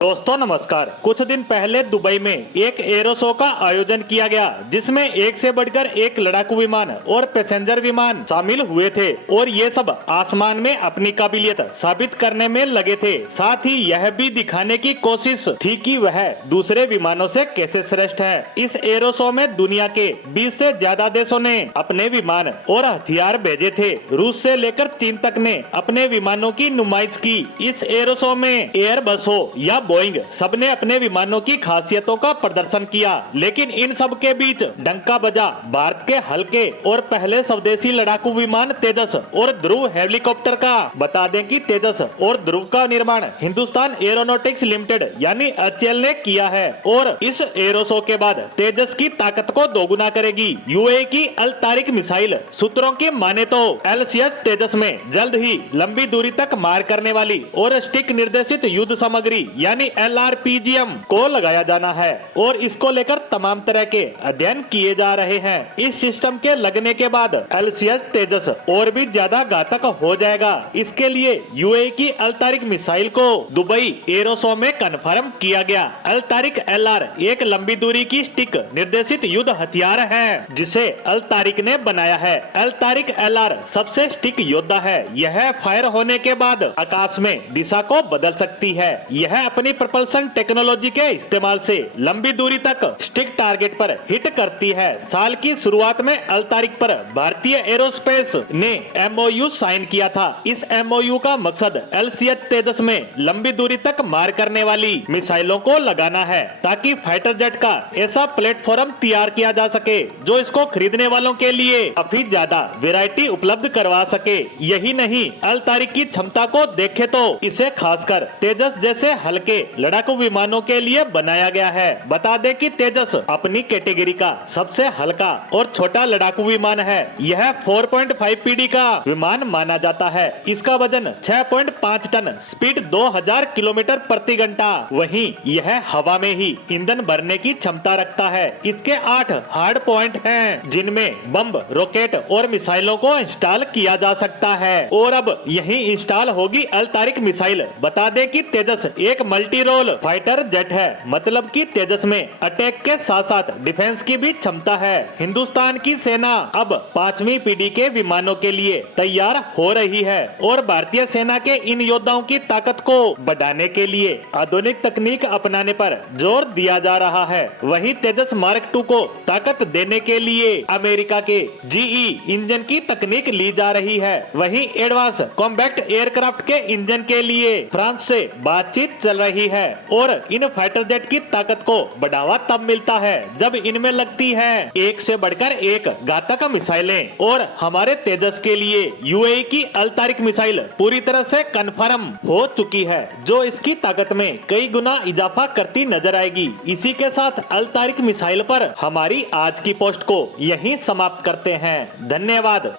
दोस्तों नमस्कार। कुछ दिन पहले दुबई में एक एरो शो का आयोजन किया गया, जिसमें एक से बढ़कर एक लड़ाकू विमान और पैसेंजर विमान शामिल हुए थे और ये सब आसमान में अपनी काबिलियत साबित करने में लगे थे। साथ ही यह भी दिखाने की कोशिश थी कि वह दूसरे विमानों से कैसे श्रेष्ठ है। इस एरो शो में दुनिया के 20 से ज्यादा देशों ने अपने विमान और हथियार भेजे थे। रूस से लेकर चीन तक ने अपने विमानों की नुमाइश की। इस एरो शो में एयरबस हो या बोइंग, सबने अपने विमानों की खासियतों का प्रदर्शन किया, लेकिन इन सब के बीच डंका बजा भारत के हल्के और पहले स्वदेशी लड़ाकू विमान तेजस और ध्रुव हेलीकॉप्टर का। बता दें कि तेजस और ध्रुव का निर्माण हिंदुस्तान एरोनॉटिक्स लिमिटेड यानी एचएएल ने किया है और इस एरो शो के बाद तेजस की ताकत को दोगुना करेगी। यूएई की अल तारिक मिसाइल, सूत्रों की माने तो LCS तेजस में जल्द ही लंबी दूरी तक मार करने वाली और स्टिक निर्देशित युद्ध सामग्री यानी LRPGM को लगाया जाना है और इसको लेकर तमाम तरह के अध्ययन किए जा रहे हैं। इस सिस्टम के लगने के बाद LCS तेजस और भी ज्यादा घातक हो जाएगा। इसके लिए यूएई की अल तारिक मिसाइल को दुबई एरो शो में कन्फर्म किया गया। अल तारिक LR एक लंबी दूरी की स्टिक निर्देशित युद्ध हथियार है, जिसे अल तारिक ने बनाया है। अल तारिक LR सबसे स्टिक योद्धा है। यह फायर होने के बाद आकाश में दिशा को बदल सकती है। यह अपनी प्रपल्सन टेक्नोलॉजी के इस्तेमाल से लंबी दूरी तक स्टिक टारगेट पर हिट करती है। साल की शुरुआत में अल तारिक पर भारतीय एरोस्पेस ने MOU साइन किया था। इस MOU का मकसद LCS तेजस में लंबी दूरी तक मार करने वाली मिसाइलों को लगाना है, ताकि फाइटर जेट का ऐसा प्लेटफॉर्म तैयार किया जा सके जो इसको खरीदने वालों के लिए काफी ज्यादा वैरायटी उपलब्ध करवा सके। यही नहीं, अल तारिक की क्षमता को देखे तो इसे खासकर तेजस जैसे हल्के लड़ाकू विमानों के लिए बनाया गया है। बता दें कि तेजस अपनी कैटेगरी का सबसे हल्का और छोटा लड़ाकू विमान है। यह 4.5 PD का विमान माना जाता है। इसका वजन 6.5 टन, स्पीड 2000 किलोमीटर प्रति घंटा। वहीं यह हवा में ही ईंधन भरने की क्षमता रखता है। इसके 8 हार्ड पॉइंट हैं, जिनमें बम, रॉकेट और मिसाइलों को इंस्टॉल किया जा सकता है और अब यही इंस्टॉल होगी अल तारिक मिसाइल। बता दें कि तेजस एक मल्टी रोल फाइटर जेट है, मतलब कि तेजस में अटैक के साथ साथ डिफेंस की भी क्षमता है। हिंदुस्तान की सेना अब 5वीं पीढ़ी के विमानों के लिए तैयार हो रही है और भारतीय सेना के इन योद्धाओं की ताकत को बढ़ाने के लिए आधुनिक तकनीक अपनाने पर जोर दिया जा रहा है। वहीं तेजस मार्क 2 को ताकत देने के लिए अमेरिका के GE इंजन की तकनीक ली जा रही है। वहीं एडवांस कॉम्बैक्ट एयरक्राफ्ट के इंजन के लिए फ्रांस से बातचीत चल रही है और इन फाइटर जेट की ताकत को बढ़ावा तब मिलता है जब इनमें लगती है एक से बढ़कर एक घातक मिसाइलें। और हमारे तेजस के लिए यूएई की अल तारिक मिसाइल पूरी तरह से कंफर्म हो चुकी है, जो इसकी ताकत में कई गुना इजाफा करती नजर आएगी। इसी के साथ अल तारिक मिसाइल पर हमारी आज की पोस्ट को यहीं समाप्त करते हैं। धन्यवाद।